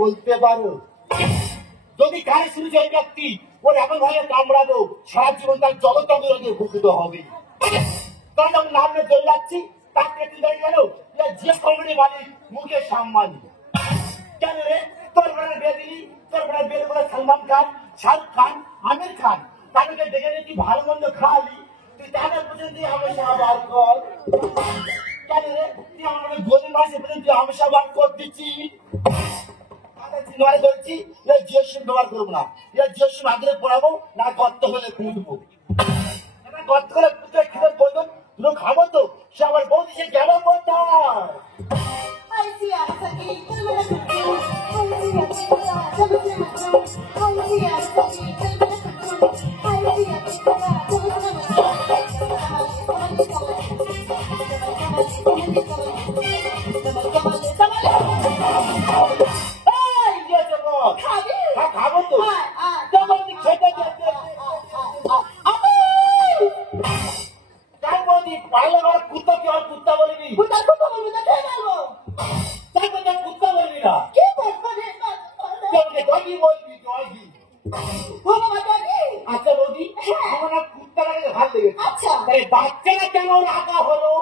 বলতে পারো যদি গায়ে শুরু যে ব্যক্তি ওর এমন ভাবে কামড়াবো সারা জীবন তার জলতন্ত্র রোগে উপকৃত হবে। কারণ আমি নামে চলে যাচ্ছি তাকে গেল যে কমিটি মালিক মুখে সম্মান কেন রে তোর বেড়া বিয়ে দিলি তোর বেড়া বিয়ে করে সালমান খান শাহরুখ খান আমির খান তাদেরকে দেখে দেখি ভালো মন্দ খাওয়ালি তুই তাদের পর্যন্ত আমার সঙ্গে বার কর কেন রে তুই আমার গরিব মাসে পর্যন্ত আমার সঙ্গে বার কর দিচ্ছি বলছি জিওসিম ব্যবহার করবো না জিওসিম আগে পড়াবো না গর্ত হলে খুঁজবো গর্ত করে খুঁজতে খেলে বলবো তুই খাবো তো সে আমার বৌদি সে গেল কোথায় খাবো তো খেতে তার বৌদি পাইলে আমার কুত্তা কি আর কুত্তা বলিনি কুত্তা বলবি না তাই কুত্তা বলবি না কি বলবি আচ্ছা বৌদি আমার কুত্তা লাগে ভালো লেগেছে বাচ্চারা কেন রাখা হলো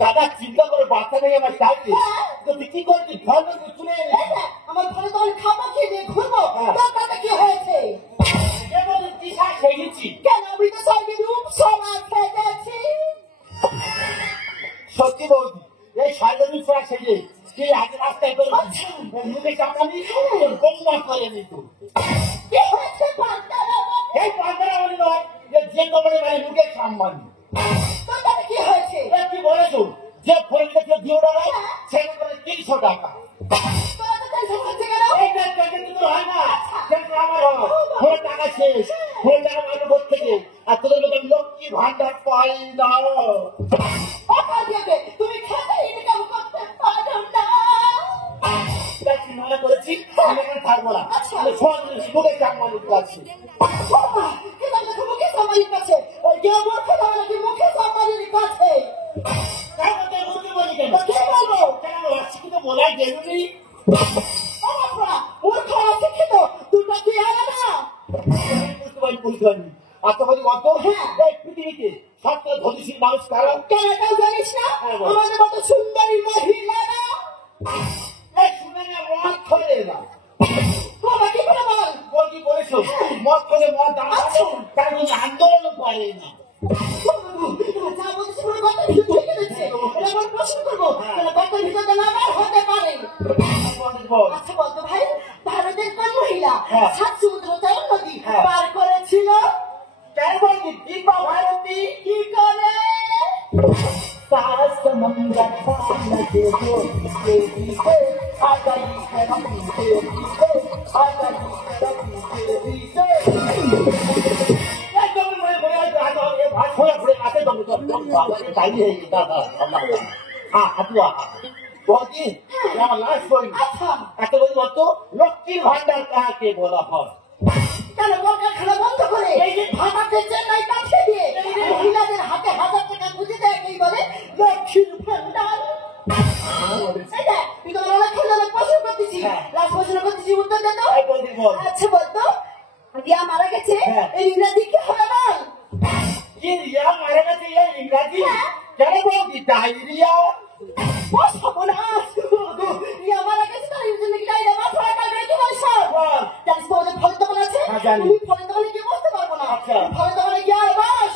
দাদা চিন্তা করে বাচ্চা থেকে আমার চাইছে তো তুই কি করবি ঘর শুনে আমার ঘরে তো খাবার খেয়ে ঘুরবো তাতে কি হয়েছে খেয়েছি কেন আমি তো সঙ্গে রূপ সমাজ খেয়েছি সত্যি বলছি এই সাইডে রূপ সেজে তুই আগে রাস্তায় তোর মুখে চাপানি বন্ধ করে নিত এই পান্তারা বলি নয় যে কবরে মানে মুখে সম্মান কি হয়েছে কি বলেছো যে ফোন থেকে 2 টাকা সেটা করে 300 টাকা হয় না আমার টাকা শেষ ফোন টাকা মানে কোথা থেকে আর তোদের মতো লক্ষ্মী ভান্ডার পাই না তুমি মনে করেছি আমি এখানে থাকবো না মুখে চাপ মানুষ আছে পৃথিবীতে সবচেয়ে ধনীশীল মানুষ কারা জানিস না আমাদের মতো সুন্দরী মহিলা মদ খোলে না কি বলেছো মদ খোলে মদ দাঁড়াচ্ছো তার মধ্যে আন্দোলন করে না ভারতের কোন মহিলা নদী পার করেছিল ভারতী কি করে समंदर লক্ষ্মীর ভান্ডার কাকে বলা হয় কেন কলকারখানা বন্ধ করে এই যে ভাড়াতে চেন্নাই পাঠিয়ে দিয়ে মহিলাদের হাতে 1000 টাকা বুঝে দেয় কি বলে লক্ষ্মীর ভান্ডার তুই তো অনেক প্রশ্ন করতেছি লাস্ট প্রশ্ন করতেছি উত্তর দে তো আচ্ছা বলতো রিয়া মারা গেছে এই ইংরাজি কি হবে বল? কি রিয়া মারা গেছে এই ইংরাজি? কেন বৌদি ডায়রিয়া? ও সর্বনাশ! রিয়া মারা গেছে তার ইংরেজি কি ডায়রিয়া? মা ফোড়া কাটবে কি বলছো? জানিস তো ওদের ফলের দোকান আছে? তুমি ফলের দোকানে গিয়ে বসতে পারবো না। ফলের দোকানে গিয়ে আর বস।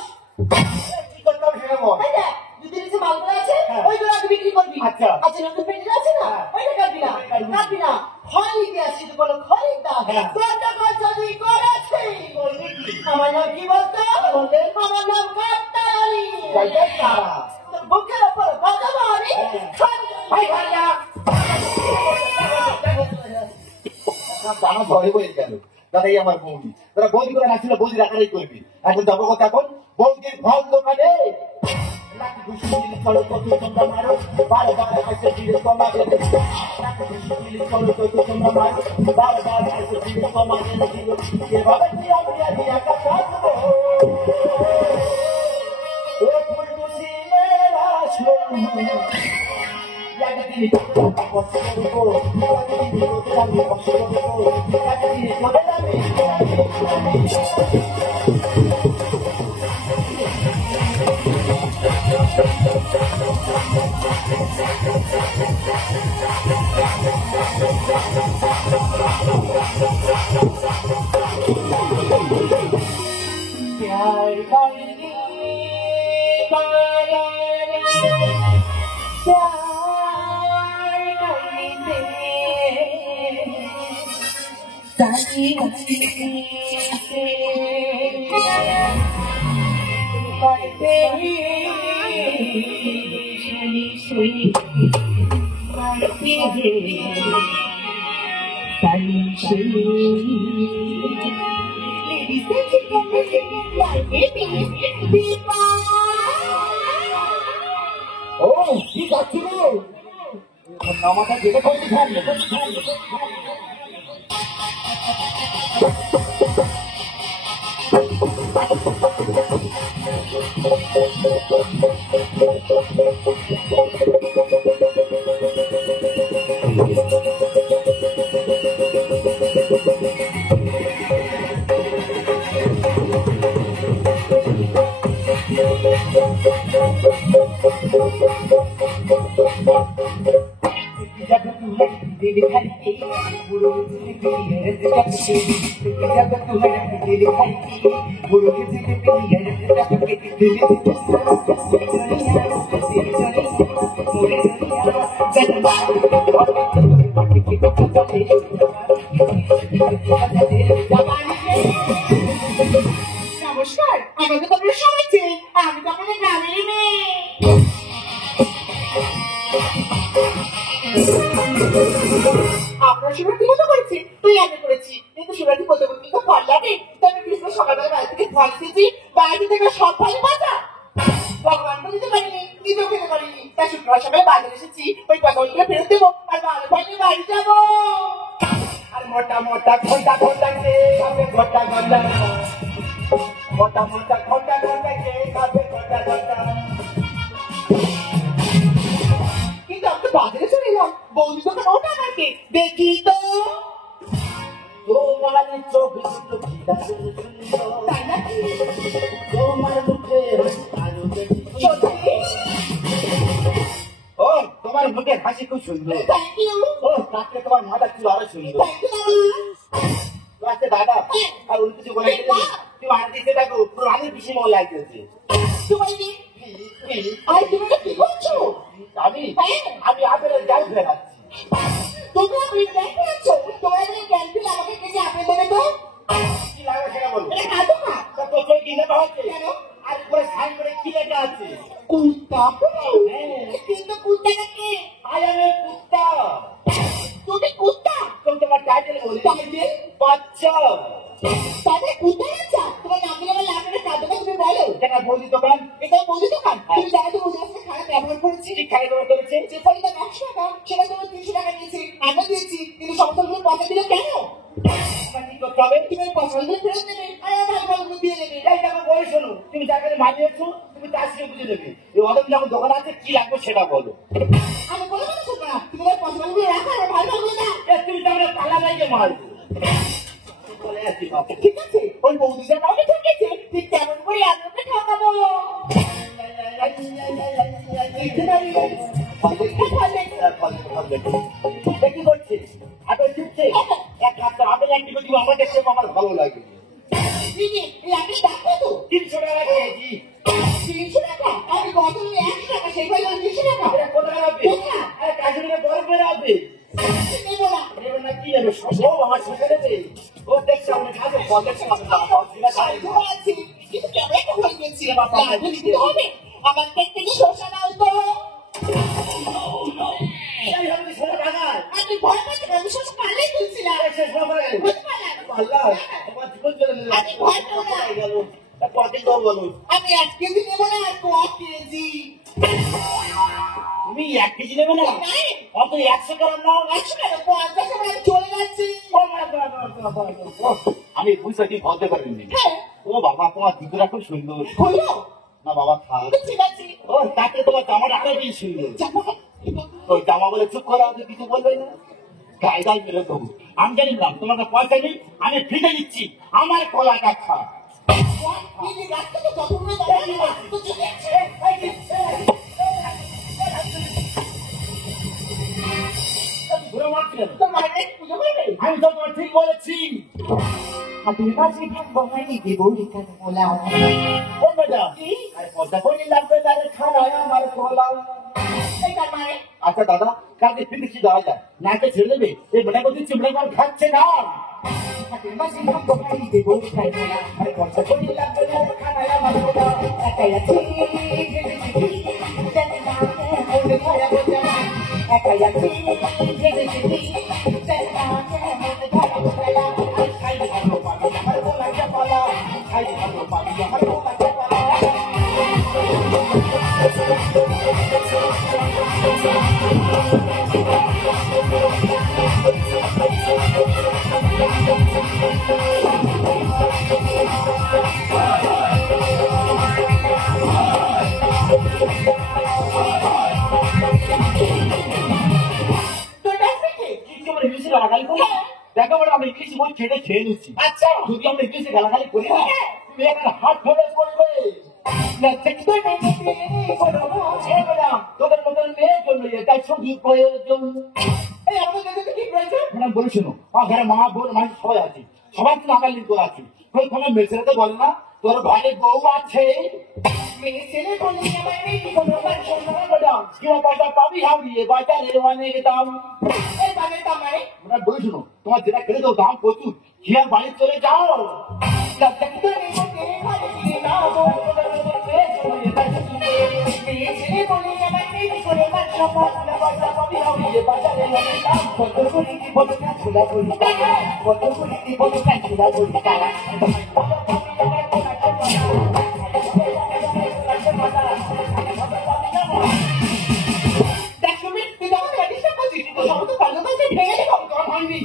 কি করতে হবে সেটা বল। এই দেখ, যদি নিচে মালগুলো আছে ওইগুলো আগে বিক্রি করবি। আচ্ছা নতুন পেন্টিং আছে না ওইটা কাটবি না। কাটবি না। ফল নিতে আসছি তো কোনো খরিদ্দার গন্ডগোল যদি করেছে আমার নাম কি বলতো? আমার নাম কাট্টালি। বুকের ওপর বাজাবো আমি। আমার ঘরে বলে গেল দাদাই আমার বৌদি, তারা বৌদি করে রাখছিল বৌদি রাখারাই করবি। এখন যাবো কথা এখন বৌদির ফল দোকানে ও ঠিক আছে নামাটা যেটা করতে থাকবে নমস্কার, আমাকে তো আপনার সময় চেয়ে আমি তো আপনাদের গ্রামেরই মেয়ে। আপনার শিবরাত্রি মতো করেছি তুই আমি করেছি, কিন্তু শিবরাত্রি বলতে বলতে তো ফল লাগে। তবে কৃষ্ণ সকালবেলা বাড়ি থেকে ফল খেয়েছি, বাড়ি থেকে সব ফলই বাঁচা। ভগবানকে দিতে পারিনি, নিজেও খেতে পারিনি, তাই শুক্রবার সকালে বাজারে এসেছি ওই পয়সাগুলো ফেরত দেবো আর ভালো ফল নিয়ে বাড়ি যাবো। আর মোটা মোটা ঘন্টা ঘন্টা কে খাবে ঘন্টা ঘন্টা মোটা মোটা ঘন্টা ঘন্টা কে খাবে ঘন্টা ঘন্টা। কিন্তু আমি তো বাজারে চলে এলাম, বৌদি দোকান ওটা আমাকে দেখি তো। তোমার চোখ দুটো তাই নাকি? তোমার মুখে আরো সত্যি? ও তোমার মুখে হাসি খুব সুন্দর। Thank you. ও তাকে তোমার মাথা ছিল আরো সুন্দর। Thank you. আচ্ছা দাদা আর উনি কিছু বলে তুমি আর দিতে থাকো, পুরো আমি বেশি মন লাগতেছে। তুমি আর তুমি কি করছো? আমি আমি আপেলের জাল ফেরাচ্ছি। তুমি আপনি দেখেছো তোমার এই ক্যান্টিন আমাকে কেটে আপনি দেবে তো? কি লাগে সেটা বলো। এটা খাবো না। তো তোর কিনে দেওয়া হচ্ছে কেন? আর পরে সাইন করে কি লেখা আছে? কুত্তা? কিন্তু কুত্তাটা কে? আই এম এ কুত্তা। তুমি কুত্তা? তুমি তোমার টাইটেল বলি টাইটেল? বাচ্চা। তবে কুত্তা বাচ্চা? তোমার নাম বলে আমার লাভের কাজটা তুমি বলো। এটা বৌদি দোকান। এটা বলি দোকান? তুমি জানো তো ওদের সাথে খারাপ ব্যবহার করেছি। ঠিক খাই দেওয়া করেছে। যে ফলটা 100 টাকা সেটা তোমার 300 টাকা নিয়েছি, আমরা দিয়েছি, কিন্তু সমস্যাগুলো পয়সা দিলে কেন? আমার কি করতে হবে? তুমি পয়সাগুলো ফেরত দেবে আর আমার ভালো দিয়ে দেবে। এই টাকা বলে শোনো, তুমি যাকে মানিয়েছো তুমি তার সঙ্গে বুঝে দেবে। এই অদম যখন দোকান আছে কি লাগবে সেটা বলো। আমি বলে বলছো না, তুমি পয়সাগুলো রাখো আর ভালো ভালো না। তুমি তাহলে তালা লাগিয়ে মারবো। বলে ঠকাচ্ছি বাবা। ঠিক আছে, ওই বৌদিটা কাউকে ঠকেছে, ঠিক তেমন করে আমি ওকে ঠকাবো। কি করছে? আপেল দিচ্ছে, এক হাতে আপেল একটি করে দিবে, আমাকে সে আমার ভালো লাগে। দিদি, এই আপেল ডাকবো তো? 300 টাকা কেজি। 300 টাকা? আমি গত 100 টাকা, সেই ভাই 300 টাকা। আরে কত টাকা হবে? আরে কাজে বড় করে হবে। নেবো না। নেবে না কি নেবে? সব আমার শেষে দেবে। ও দেখছে আমাদের কাছে পঞ্চাশ টাকা দাম ঠিক আছে। ভালো আছি, কিন্তু কেমন একটা হয়ে গেছি আমার বাবা, দিতে হবে। আমার পেট থেকে শসা নাও তো। এই হবে ছোট টাকা। আমি ভয় পাচ্ছি, আমি শসা পালেই তুলছিলাম। শেষ হবে। বুঝতে পারলাম। আল্লাহ, আমার জীবন চলে গেল। আমি ভয় পেও না। গেল। কদিন দাও বলো। আমি 1 কেজি নেবো না, আর 1 কেজি। তুমি 1 কেজি নেবে না? নাই। অত 100 গ্রাম নাও। 100 টাকা, 50 টাকা আমি চলে যাচ্ছি। আমি বুঝতে কি বলতে পারিনি। হ্যাঁ, ও বাবা, তোমার দিদিরা খুব সুন্দর। হলো? না বাবা থাক। ঠিক আছে। ও তাকে তোমার জামাটা আরো বেশি সুন্দর। যাবো। ওই জামা বলে চুপ করা আছে, কিছু বলবে না। গায়ে গায়ে মেরে দেবো। আমি জানিলাম তোমাকে পয়সা নেই, আমি ফিরে দিচ্ছি। আমার কলাটা খা। দিদি, রাস্তা তো কতগুলো বাবা, তো চলে যাচ্ছে। ঘুরে মারছি কেন? তো মাইনে পুজো করবে? আমি তো তোমার ঠিক বলেছি। হাতের কাছে থাকবো না, দিদি বলি কেন বলা? ও ম্যাডাম, আরে পয়সা করে লাগবে, তাহলে খাওয়ায় আমার কলা। এই তার মানে? আচ্ছা দাদা, কালকে ফিনিশি দেওয়া যায়, নাকে ছেড়ে দেবে। এই বেটা বলছি চিমড়ে মাল খাচ্ছে না। হাতের কাছে থাকবো না, দিদি বলি কেন বলা? আরে পয়সা করে লাগবে, তাহলে খাওয়ায় আমার কলা। একাই আছি, জানি না, মনে ভরা বোঝা না। একাই আছি, জেগেছি, জানি না, মনে ভরা বোঝা না। খাই ভালো পাবি আমার কলাটা কলা। খাই ভালো পাবি আমার কলাটা কলা। তোর ডাকবে কে? কিন্তু আমরা ইংলিশে গালাগালি করি। দেখো বলে আমরা ইংলিশ বই খেয়ে নিচ্ছি। আচ্ছা। যদি আমরা ইংলিশে গালাগালি করি না, তুমি একটা হাত ধরে পড়বে। না দেখতে পেতে কোনো বুঝে না। তোদের মতন মেয়ের জন্য এটাই শুধু প্রয়োজন। এই আমাদের কাছে কি প্রয়োজন? ম্যাডাম বলে শোনো, আমার ঘরে মা বোন মানুষ সবাই আছে, সবাই কিন্তু আমার লিঙ্ক আছে। কোনো মেসেজে বলে না তোর ঘরে বউ আছে। মেয়ে ছেলে বলে আমার নেই কোনো বাসন না। ম্যাডাম কিরকম পয়সা পাবি হারিয়ে বাজারে অনেক দাম। এই বানের দাম মানে? ম্যাডাম বলে শোনো, তোমার যেটা খেলে তো দাম প্রচুর, খেয়ে বাড়ি চলে যাও। দেখতে নেই বলতে ভালো কি না বল। মেয়ে ছেলে বলে আমার নেই কোনো বাসন না। পয়সা পাবি হারিয়ে বাজারে অনেক দাম। কত করে কি বলে না খোলা বলি তারা, কত করে কি বলে না খোলা বলি তারা। দেখো মেয়ে, তুই আমাকে বাড়িতে বলছিস, তুই সমস্ত ভালো বলতে ভেঙে দেবো। ভাঙবি,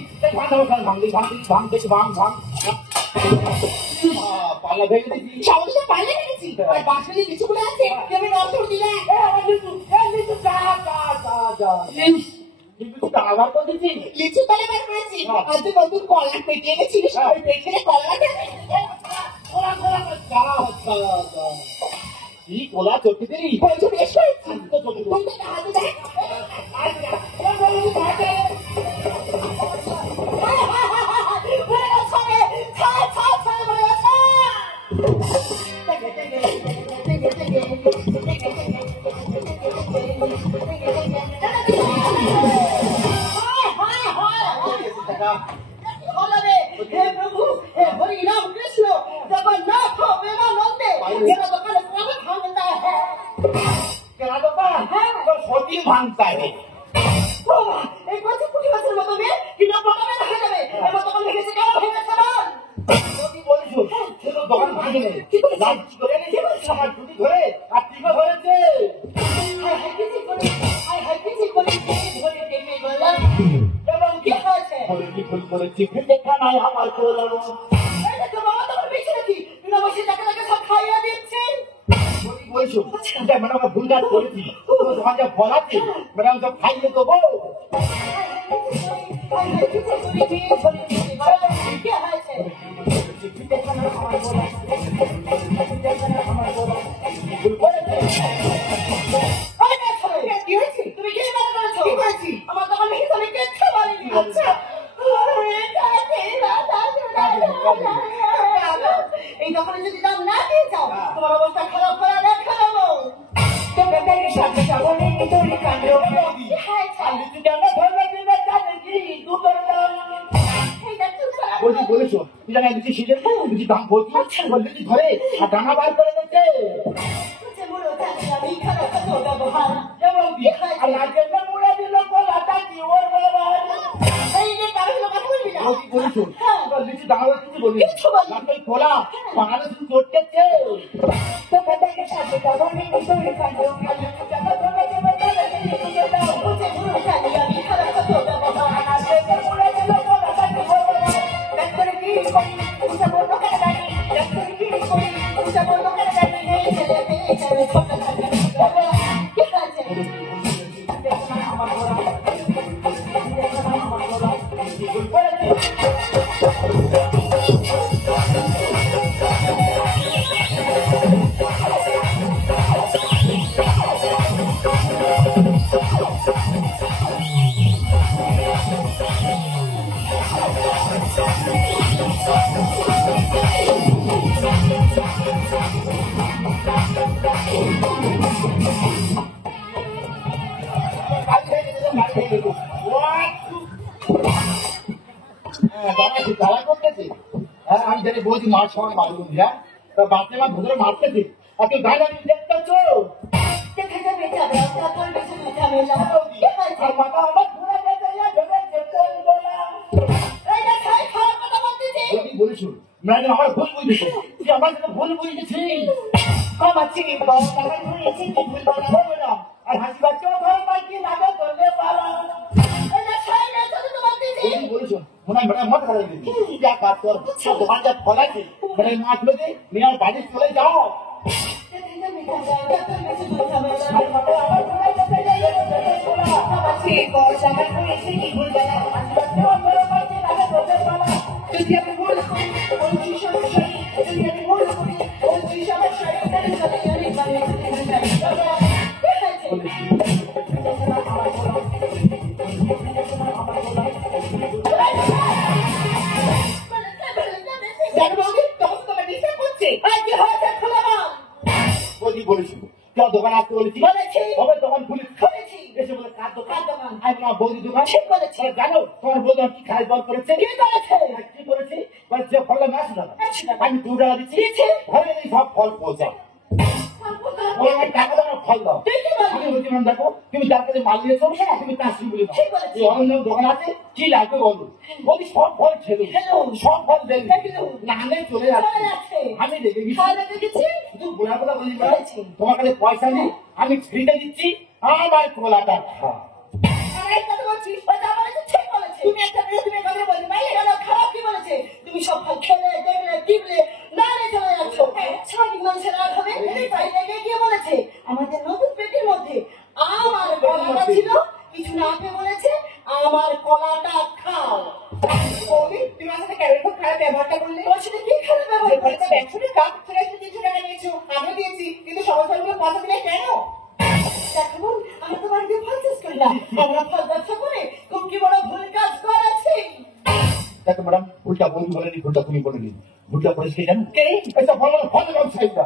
ভাঙবি, ভাঙ দেখি ভাঙ ভাঙ। পাল্লা ভেঙে দিচ্ছি। সমস্ত পাল্লে রেখেছি, আর বাঁশখালি লিচুগুলো আছে, তুমি নষ্ট দিলে। আবার তো দিচ্ছি। লিচু তলে বার করেছি, আর তুই নতুন কলা পেটে এনেছিলিস, ওই পেটে কলা দেবে। কি কোলা চটকে দিলি? বলছো বেশ করেছি, তো চটকে দিলি। তুমি তো হাতে দেখ। বলে গেছে, ছা, ছা, ছা, বলে গেছে। বলবে, হে প্রভু, হে হরি রাম কৃষ্ণ জগন্নাথ প্রেমানন্দে, যেটা দোকানে প্রভু ভাঙতা है। কেনা দোকান? তো সত্যি ভাঙতা है। বাবা, এই কত কোটি বছর মতো মেয়ে, কিনা প্রথমে দেখা যাবে, এবার তখন ভেঙেছে কেন ভেঙেছে বল? কি বলছো? সে তো দোকান ভাঙে নেই। লাইট করে নিয়ে আমার ছুটি ধরে আর টিকা ধরেছে। হাই হাই কিছু করে, হাই হাই কিছু করে, ধরে দেখে বললাম, এবং কি হয়েছে? বলে কি ভুল করেছি, ফেটে খানায় আমার কোলা। এই দেখো বাবা, তোমার বেশি নাকি? বিনা বসে টাকা টাকা সব খাইয়ে দিচ্ছে। কি বলছো? এটা ম্যাডাম আমরা ভুল কাজ করেছি। তোমার দোকান যা ফল আছে, ম্যাডাম সব খাইয়ে দেবো। হাই হাই কিছু করে, কি হয়েছে? লিচু কেন ধরবে দিবে জানে কি দুটোর দাম এইটা চুপ করা বলছি বলেছো তুই জানা লিচু সিজে লিচু দাম বলছি লিচু ধরে আর ডানা বার করে দিচ্ছে বুঝে মুড়ো জানি আমি খারাপ তো ব্যবহার যেমন কি আর রাজ্যের মুড়ে দিল কলাটা কি ওর বাবা এই যে কারো লোক কথা বলবি না বলছি বলেছো লিচু দাম কিছু বলি কিছু বলি না। লাফাই খোলা বাংলা শুধু চটকেছে তো কথাকে সাথে যাবো নি তুমি কাজে কাজে যাবো তুমি যে বলে বুঝে মুড়ো জানি আমি খারাপ তো ব্যবহার আর রাজ্যের মুড়ে দিল কলাটা কি ওর বাবা ডাক্তার কি করি বুঝে মুড়ো করে জানি ডাক্তার কি করি বুঝে মুড়ো করে জানি এই ছেলে মেয়ে ছেলে ছোট থাকে কি আছে দেখো না আমার ঘোড়া দেখো না আমার ঘোড়া আমি জানি বলছি মার সময় মারুন বাচ্চা মা ভুতরে মারতেছে আর তুই গান আমি দেখতেছ দেখে যাবে যাবে আপনার তোর বেঁচে যাবে আর মাথা আমার ঘুরে গেছে ভেবে যেতেন বললাম এইটা খাই খারাপ কথা বলতেছি বলেছো ম্যাডাম আমার ভুল বুঝেছো তুই আমার সাথে ভুল বুঝেছিস আমার চিনি বাবা টাকা ঘুরেছি কি ভুল বলা হবে না আর হাসি বাচ্চা ঘর পাখি লাগে করলে পালা এইটা খাই না তো তো বলতেছি বলেছো মনে হয় ম্যাডাম মত খারাপ দিদি যা কাজ কর দোকান যা খোলা আছে ম্যাডাম মা খুলে দে মেয়ের বাড়ি চলে যাও দেখে যাবে যাবে তোর বেঁচে যাবে আর মাথা আমার ঘুরে গেছে আমার চিনি বাবা টাকা ঘুরেছি কি ভুল বলা যদি আমি ভুল করি ওই জিনিসের শাড়ি যদি আমি ভুল করি ওই জিনিসের শাড়ি তাহলে চলে যাবে মানে বলেছি কেউ দোকান আসতে বলেছি বলেছি। তবে দোকান খুলে বলেছি। এসে বলে কার দোকান কার দোকান? আর তোমার বৌদি দোকান ঠিক বলেছি। আর জানো তোমার বৌদি আমার কি খাই বল করেছে কি করেছে? আর কি করেছে বলে যে ফলটা না আসে দাদা 100 টাকা। আমি 2 টাকা দিচ্ছি ঘরে এই সব ফল পৌঁছায় ওই আমার টাকা দাও ফল দাও তুই কি বললি? আমি বলছি ম্যাম দেখো তুমি যার কাছে মাল নিয়েছো তুমি তার সঙ্গে বলে দাও ঠিক বলেছি। এই অন্য দোকান আছে কি লাগবে বলো বলি সব ফল ছেড়ে খেলো। সব ফল দেবে খেলো। না আনে চলে চলে যাচ্ছে যাচ্ছে। আমি রেগে গেছি তাহলে দেখেছি তুই বোঝার কথা বলি বলেছি। তোমার কাছে পয়সা নেই আমি ফ্রিতে দিচ্ছি আমার কোলাটা খা আমার একটা তো বলছিস ওই যা বলেছে ঠিক বলেছে তুমি একটা মেয়ে তুমি কথা বললে বাইরে গেল খারাপ কি বলেছে তুমি সব ফল খেলে দেখলে টিপলে না রে চলে যাচ্ছ ছাড়ি মানুষের রাগ হবে তাই লেগে গিয়ে বলেছে আমাদের নতুন পেটের মধ্যে আমার কলাটা ছিল কিছু না পেয়ে বলেছে আমার কলাটা খাও বলি তুমি আমার সাথে কেন খুব খারাপ ব্যবহারটা করলে তোর সাথে কি খারাপ ব্যবহার করেছে 100 টাকা থেকে 300 টাকা নিয়েছো আমি দিয়েছি কিন্তু সমস্যাগুলো কথা দিলে কেন দেখো আমি তো বাড়িতে ফল চাষ করি না আমরা ফল ব্যবসা করে খুব কি বড় ভুল কাজ করেছি দেখো ম্যাডাম ভুলটা বৌদি বলেনি ভুলটা তুমি বলেনি ভুলটা করেছে কি জানো কে? এটা ফল ফল ব্যবসায়ীরা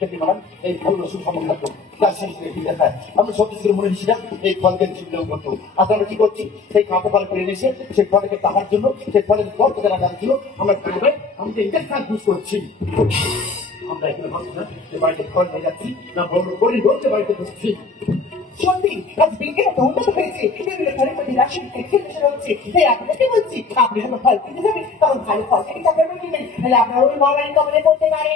দেখি ম্যাডাম এই ফল রসুন সম্বন্ধে তার শেষ করে ঠিক আছে আমরা সব কিছু মনে নিয়েছিলাম এই ফলকে চিন্তা করতো আজ আমরা কি করছি সেই কাঁপা ফল করে এনেছে সেই ফলকে টাকার জন্য সেই ফলের পর থেকে রাখা ছিল আমরা খাবে আমাদের ইঞ্জেকশন ইউজ করছি আমরা এখানে ভাবছি না যে বাড়িতে ফল হয়ে যাচ্ছি না বড় করি বলতে বাড়িতে ঢুকছি সত্যি আজ বিজ্ঞান তো উন্নত হয়েছে বিভিন্ন ঘরে প্রতি রাশি খেতে শুরু হচ্ছে তাই আপনাকে বলছি আপনি যখন ফল কিনতে যাবেন তখন ভালো ফল থেকে তারপরে কিনবেন তাহলে আপনার ওই মহামারী কবলে পড়তে পারে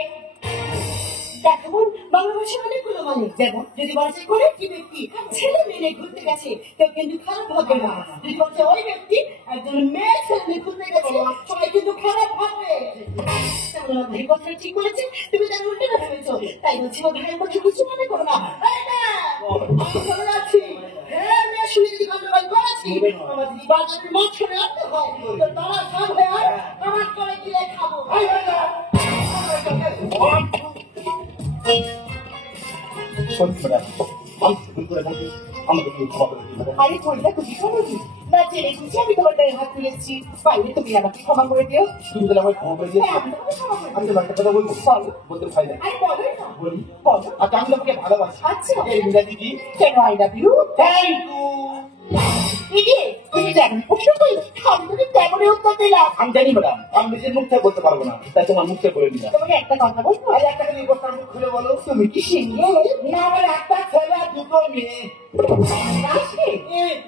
দেখুন বাংলা ভাষা অনেকগুলো মানে যেমন যদি বাসে করে কি ব্যক্তি ছেলে মেয়ে ঘুরতে গেছে তো কিন্তু খারাপ হবে না যদি বলছে ওই ব্যক্তি একজন মেয়ে ছেলে ঘুরতে গেছে সবাই কিন্তু খারাপ ভাববে এই কথাটা ঠিক বলেছে তুমি তার উল্টে না ভেবেছো তাই বলছি ও ভাইয়ের কথা কিছু মনে করো না আমি চলে যাচ্ছি হ্যাঁ মেয়ে শুনে যদি গন্ডগোল করেছি আমার যদি বাজারের মাছ ছেড়ে রাখতে হয় তো তারা সব হয়ে আর আমার করে গিয়ে খাবো সত্যি ম্যাডাম আমি ভুল করে বলতে আমাকে তুমি ক্ষমা করে দিও। আরে কইটা খুবই সহজই না জেনে বুঝে আমি তোমার গায়ে হাত তুলেছি পাইলে তুমি আমাকে ক্ষমা করে দিও তুমি তাহলে আমাকে ক্ষমা করে দিও। হ্যাঁ, আমি তোমাকে ক্ষমা করে আমি দিই। তোমার একটা কথা বলবো, বলো। বলতে ভয় লাগে। আরে বলো না বলি, বলো আচ্ছা আমি তোমাকে ভালোবাসি। আচ্ছা। এই মিনা দিদি, can I love you thank you. দিদি তুমি জানো প্রশ্ন কই আমি তোকে তেমনই উত্তর দিলাম আমি জানি ম্যাডাম, আমি নিজের মুখ থেকে বলতে পারবো না, তাই তোমার মুখ থেকে বলে নিলাম। তোমাকে একটা কথা বলবো আর একটা খালি বস্তার মুখ খুলে বলো, তুমি কি সিঙ্গেল না আমার একটা ছেলে আর দুটো মেয়ে। আসবে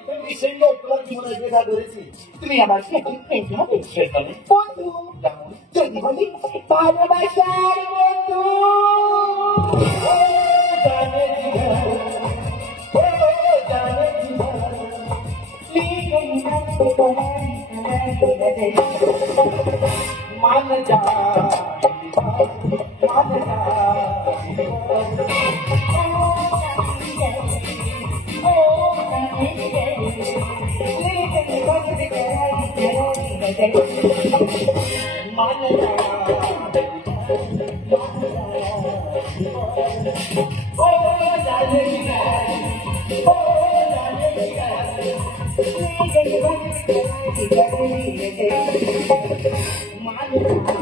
তুমি কি সিঙ্গেল? তোমার জীবনে দেখা ধরেছি। তুমি আমার সেকেন্ড ফ্রেন্ড হবে সেখানে বন্ধু যেমন যদি বলি ভালোবাসার বন্ধু मान जा, मान जा। मान जा, ओ जाने का, ओ जाने का। मान जा।